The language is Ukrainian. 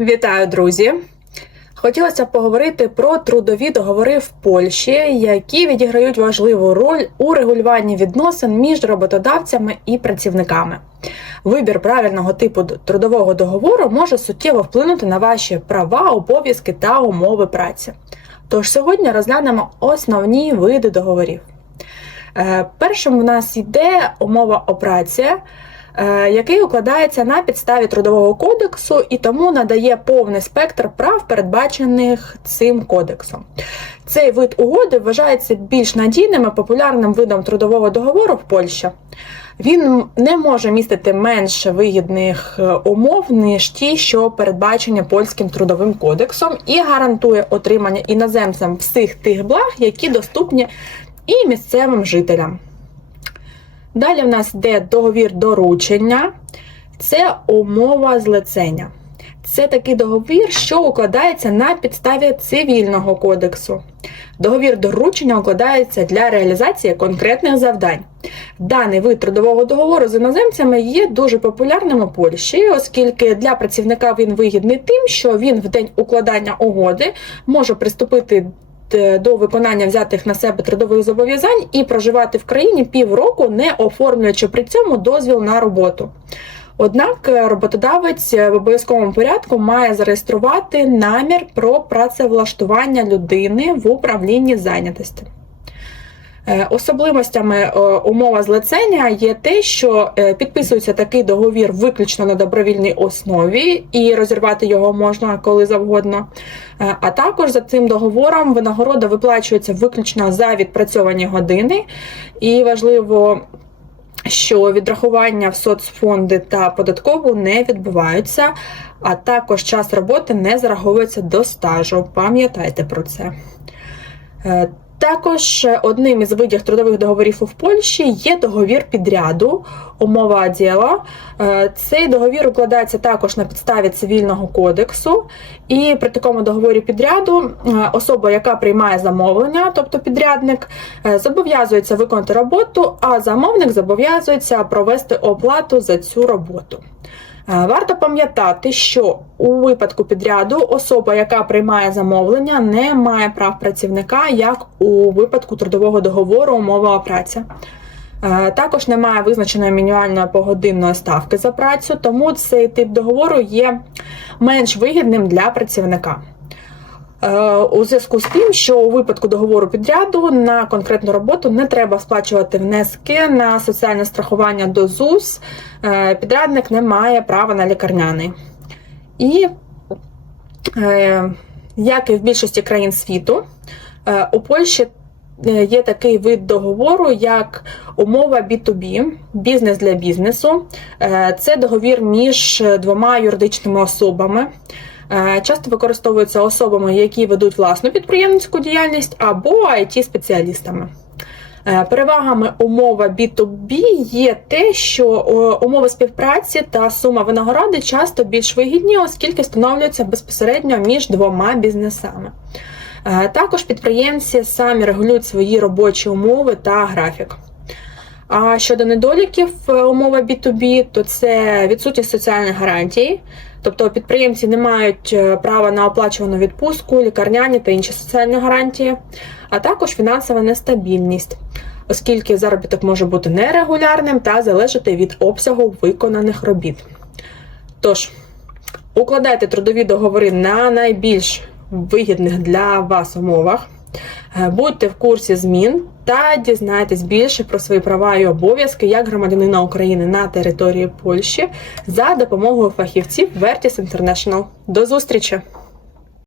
Вітаю, друзі! Хотілося поговорити про трудові договори в Польщі, які відіграють важливу роль у регулюванні відносин між роботодавцями і працівниками. Вибір правильного типу трудового договору може суттєво вплинути на ваші права, обов'язки та умови праці. Тож сьогодні розглянемо основні види договорів. Е, Першим в нас йде умова о праці, який укладається на підставі трудового кодексу і тому надає повний спектр прав, передбачених цим кодексом. Цей вид угоди вважається більш надійним і популярним видом трудового договору в Польщі. Він не може містити менш вигідних е, умов, ніж ті, що передбачені польським трудовим кодексом, і гарантує отримання іноземцям всіх тих благ, які доступні і місцевим жителям. Далі в нас йде договір доручення, це умова злицення. Це такий договір, що укладається на підставі цивільного кодексу. Договір доручення укладається для реалізації конкретних завдань. Даний вид трудового договору з іноземцями є дуже популярним у Польщі, оскільки для працівника він вигідний тим, що він в день укладання угоди може приступити до виконання взятих на себе трудових зобов'язань і проживати в країні півроку, не оформлюючи при цьому дозвіл на роботу. Однак роботодавець в обов'язковому порядку має зареєструвати намір про працевлаштування людини в управлінні зайнятості. Е, Особливостями е, умова злицення є те, що е, підписується такий договір виключно на добровільній основі, і розірвати його можна коли завгодно. А також за цим договором винагорода виплачується виключно за відпрацьовані години, і важливо. Що відрахування в соцфонди та податкову не відбуваються, а також час роботи не зараховується до стажу. Пам'ятайте про це. Також одним із видів трудових договорів у Польщі є договір підряду, умова діла. Цей договір укладається також на підставі цивільного кодексу, і при такому договорі підряду особа, яка приймає замовлення, тобто підрядник, зобов'язується виконати роботу, а замовник зобов'язується провести оплату за цю роботу. Варто пам'ятати, що у випадку підряду особа, яка приймає замовлення, не має прав працівника, як у випадку трудового договору умова праця. Також немає визначеної мінімальної погодинної ставки за працю, тому цей тип договору є менш вигідним для працівника. У зв'язку з тим, що у випадку договору підряду на конкретну роботу не треба сплачувати внески на соціальне страхування до ЗУС, підрядник не має права на лікарняний. І, як і в більшості країн світу, у Польщі є такий вид договору, як умова B2B, бізнес для бізнесу. Це договір між двома юридичними особами. Часто використовуються особами, які ведуть власну підприємницьку діяльність або it спеціалістами Перевагами умови B2B є те, що умови співпраці та сума винагороди часто більш вигідні, оскільки встановлюються безпосередньо між двома бізнесами. Також підприємці самі регулюють свої робочі умови та графік. А щодо недоліків умови B2B, то це відсутність соціальних гарантій, тобто підприємці не мають е, права на оплачувану відпустку, лікарняні та інші соціальні гарантії, а також фінансова нестабільність, оскільки заробіток може бути нерегулярним та залежати від обсягу виконаних робіт. Тож, укладайте трудові договори на найбільш вигідних для вас умовах. Е, будьте в курсі змін та дізнайтесь більше про свої права і обов'язки як громадянина України на території Польщі за допомогою фахівців Vertis International. До зустрічі!